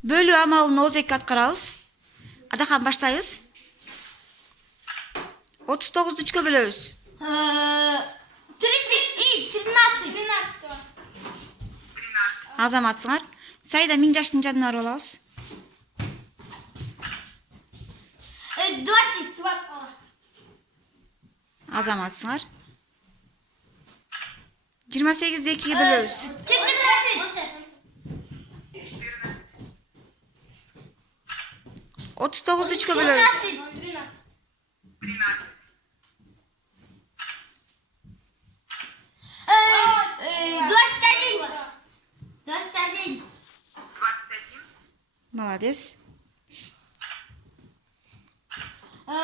Бөлүү амалын ооз эки аткарабыз. Адахан баштайбыз. 39-ду 3-кө бөлөбүз. 13. Азаматсыңар. Сайда 1000 жаштын жадына алабыз. 20. Азаматсыңар. 28-ди 2-ге бөлөбүз. 39-ду 3-кө бөлөбүз. 21. Молодец. 9.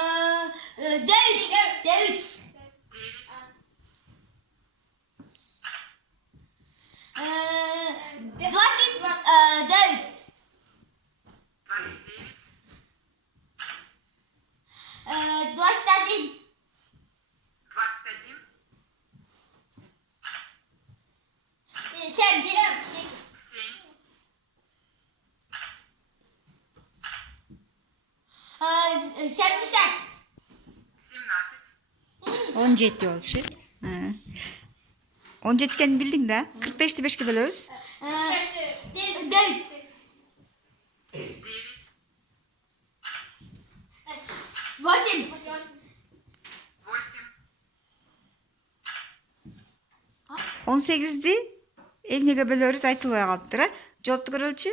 17 болчу. 17-ken bildin da. 45'ti 5'ke bölüyoruz. 18'di 50'ge bölüyoruz. Aytılbay kalıptır. Cevapты көрөлчү.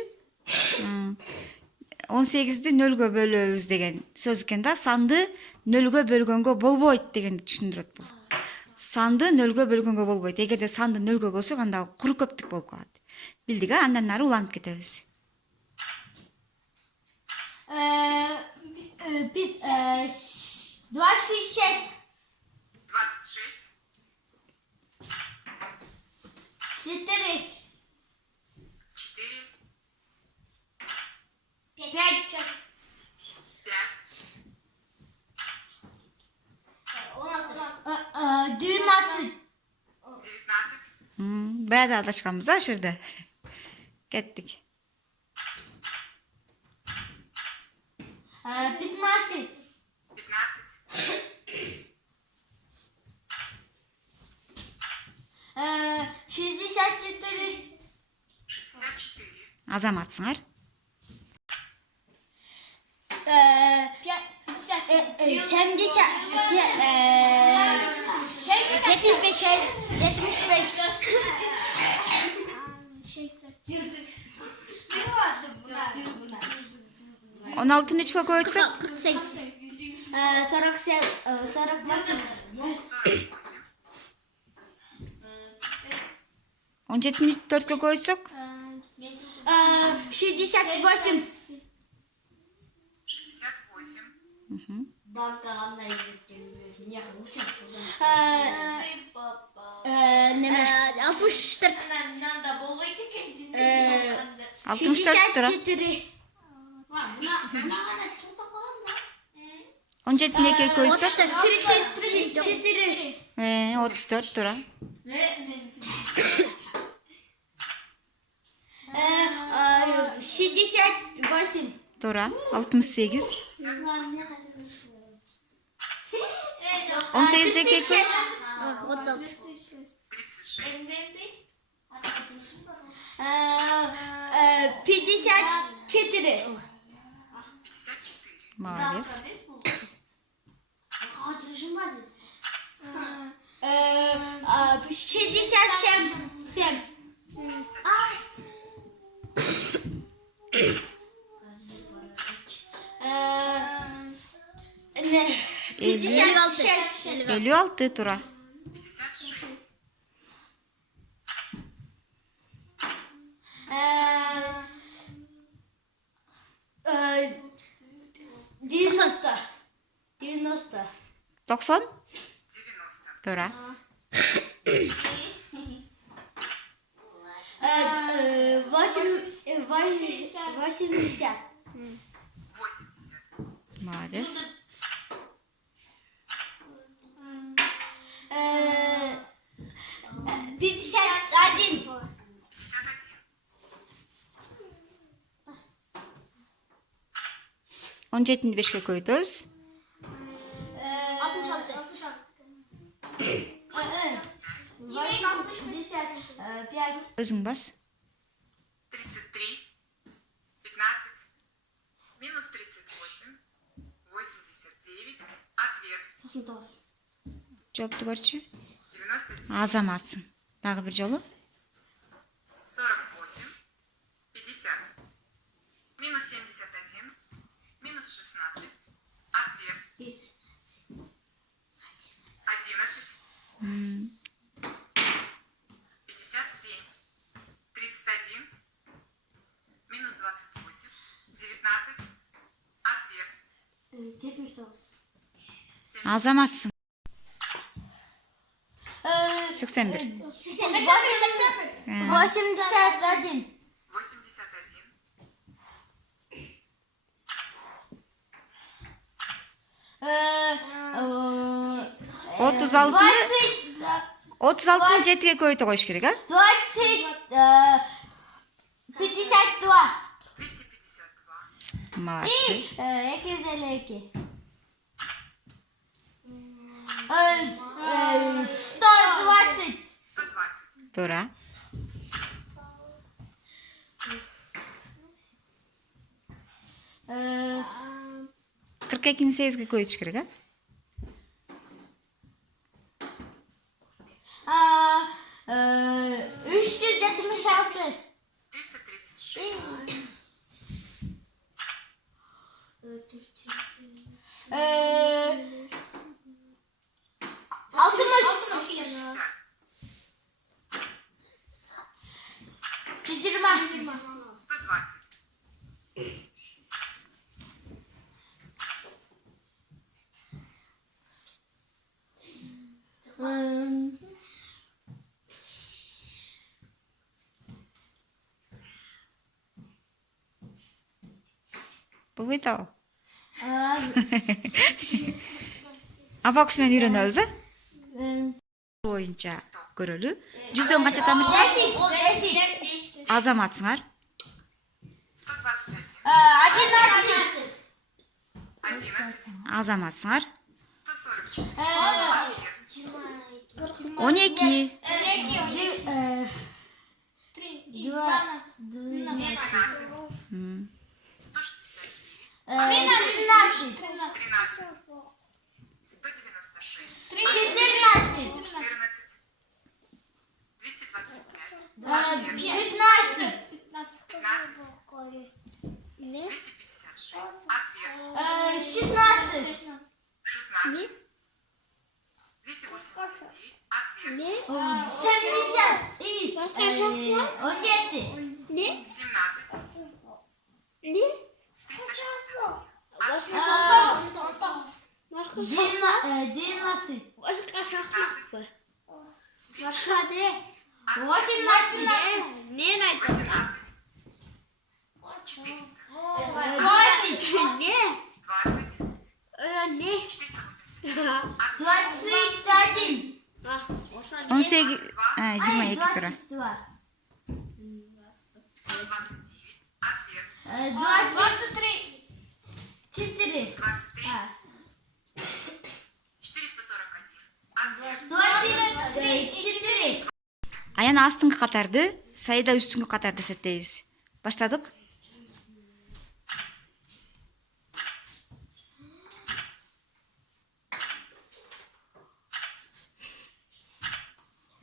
18'di 0'ga bölөбүз деген сөз экен да. Санды 0'ga бөлгөнгө болбойт дегенди түшүндүрөт бул. Санды 0'ga бөлгөнгө болбойт. Эгерде санды 0'ga болсо анда куру көптүк болуп калат. Билдик, андан нары уланып кетебиз. 26. 4. 5. 19. Баягы адашканбыз а ошол жерде. Кеттик. 15. 64. Азаматсыңар. 16'ны 3'e koysak 48. 48. 17'ni 4'e koysak 68. Neme? 64. 64 lira. 17'ni 2'ye koysak 34. 34 lira. 68. Doğru. 68. 18'de 2'ye koy. 36. 54. Молодец. 67. 56. 56 tura. 90. 90. 90. Tura. 80. Молодец. 51. 17-ni 5-ке көбөйтөбүз. 66. 5. Өзүң бас. 33, 15, минус 38, 89, ответ. 99. Жоопту көрчү. 99, Азаматсың. Дагы бир жолу. 48, 50, минус 71, минус 16, ответ. 11, 57, 31, минус 28, 19, ответ. 79. Азаматсың. 81. 81. 81. 81, 36-ны 7-ге көбөйтө коюш керек, а? 52. 252, Молодцы. 252. 120. 120, Туура. 42-ни 8-ге көбөйтүш керек, а? 376. 336, 60. 60, 20. 120, Болбойт абы. Абакс менен үйрөнөбүз, а? Боюнча көрөлү. 100дөн канча тамырчы? 10. Азаматсыңар. 121, 11. 11, Азаматсыңар. 144, 12. 169, 13, 196, 14, 225, 15. 15, 256, ответ. 16. 16, 289, ответ. 17. 17, 361, ответ. 19. 15, 18, 400, 20, 480, ответ. 18, 22 туура. 129, ответ. 23. 4. 23, 441, ответ. 24. Аяна астыңкы катарды, Саида үстүңкү катарды эсептейбиз. Баштадык.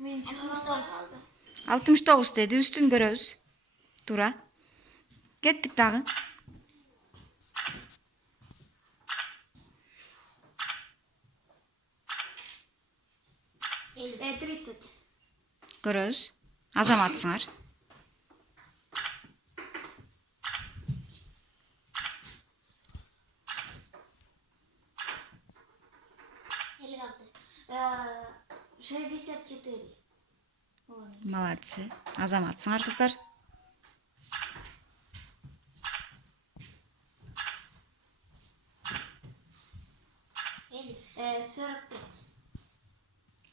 Мен чыгарам. 69 деди, үстүн көрөбүз. Туура. Кеттик дагы. Э, 30. Көрөбүз. Азаматсыңар. Э, 64. Молодцы. Азаматсыңар кыздар. Э, 45.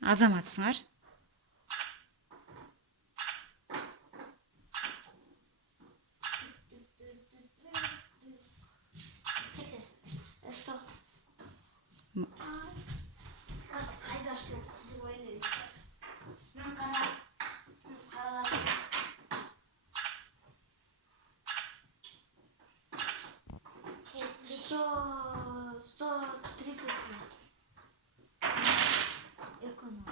Азаматсыңар. 130. Эконом.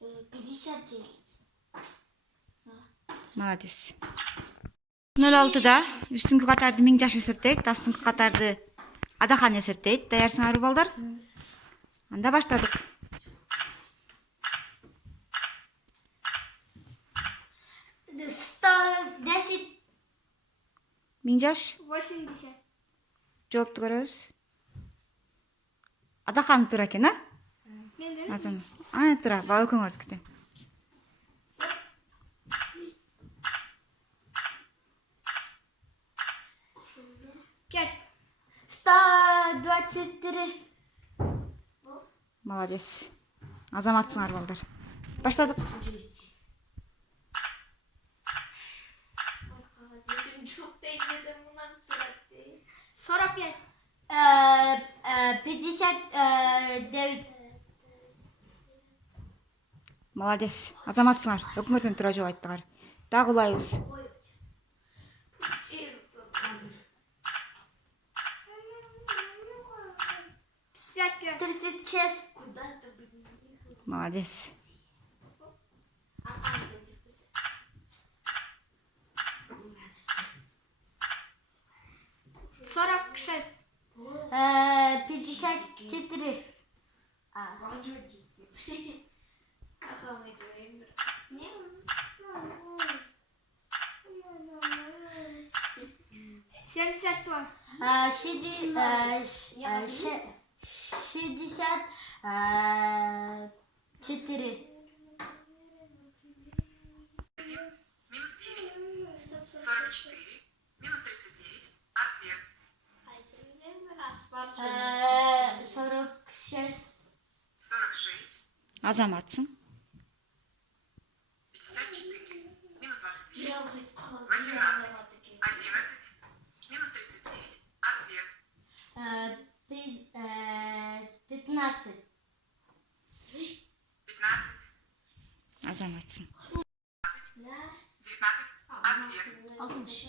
Э, 59. Молодец. 06'да үстүңкү катарды Миңжаш эсептейт, астыңкы катарды Адахан эсептейт. Даярсыңарбы балдар? Анда баштадык. 110. Миңжаш 80. жоопту көрөбүз. Адахан туура экен, а? Мен Азым. Туура, бала экөөңөрдүкү тең. Пять. 123. Молодец. Азаматсыңар балдар. Баштадык. Сорок пять. 59. Молодец. Азаматсыңар. Өкмөрдөн туура жооп айттыңар. Дагы улайбыз. 36. Молодец. 46. 54. Семьдесят два. 64. Минус 9. 44. Минус 39. Ответ. 46. 46. Азаматсың. 54. Минус 29. 18. 11. Минус 39. Ответ. 15. 15. Азаматсың. 19. Ответ. 60. 8.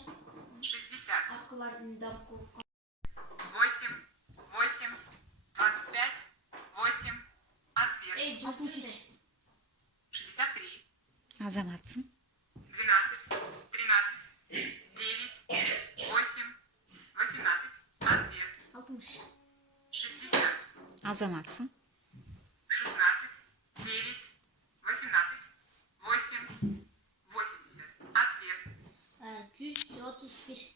8. 25. 8. Ответ. 63. Азаматсың. 12. 13. 9. 8. 18. Ответ. 60. Азаматсың. 16. 9. 18. 8. 80. Ответ. 131.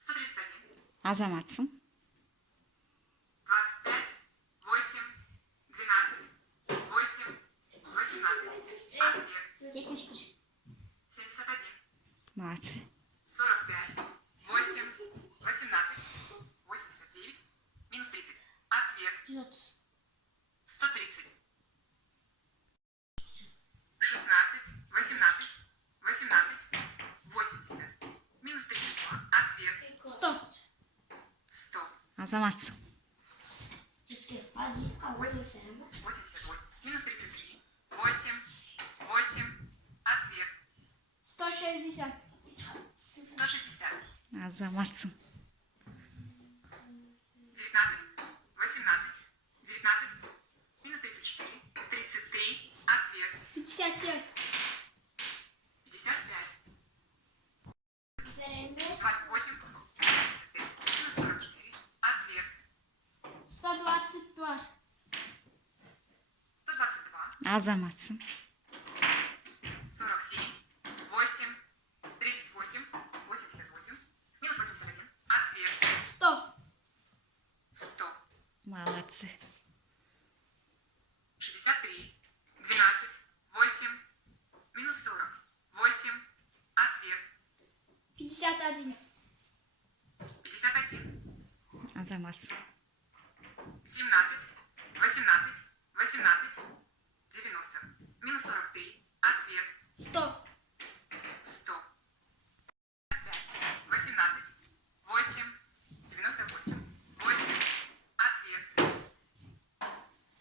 131. Азаматсың. 25. 8. 12. 8. 18. Ответ. 71. 71. Молодцы. 45. 8. 18. 89. Минус 30. Ответ. 130. 16. 18. 18. 80. Минус 32. Ответ. 100. 100. Азаматсың. 88. Минус 33. 8. 8. Ответ. 160. 160. Азаматсың. 19. 18. 19. Минус 34. 33. Ответ. 55. 55. 28. 83. Минус 44. Ответ. 122. 122. Азаматсың. 47. 8. 38. 88. Минус 81. Ответ. 100. 100. Молодцы. 63. 12. 8. Минус 40. 8. Ответ. 51. 51. Азаматсың. 17. 18. 18. 90. Минус 43. Ответ. 100. 100. 5. 18. 8. 98. 8. Ответ.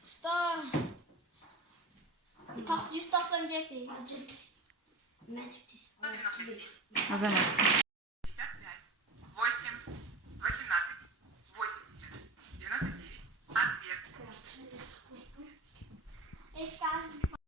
100. 197. 197. азаматсың.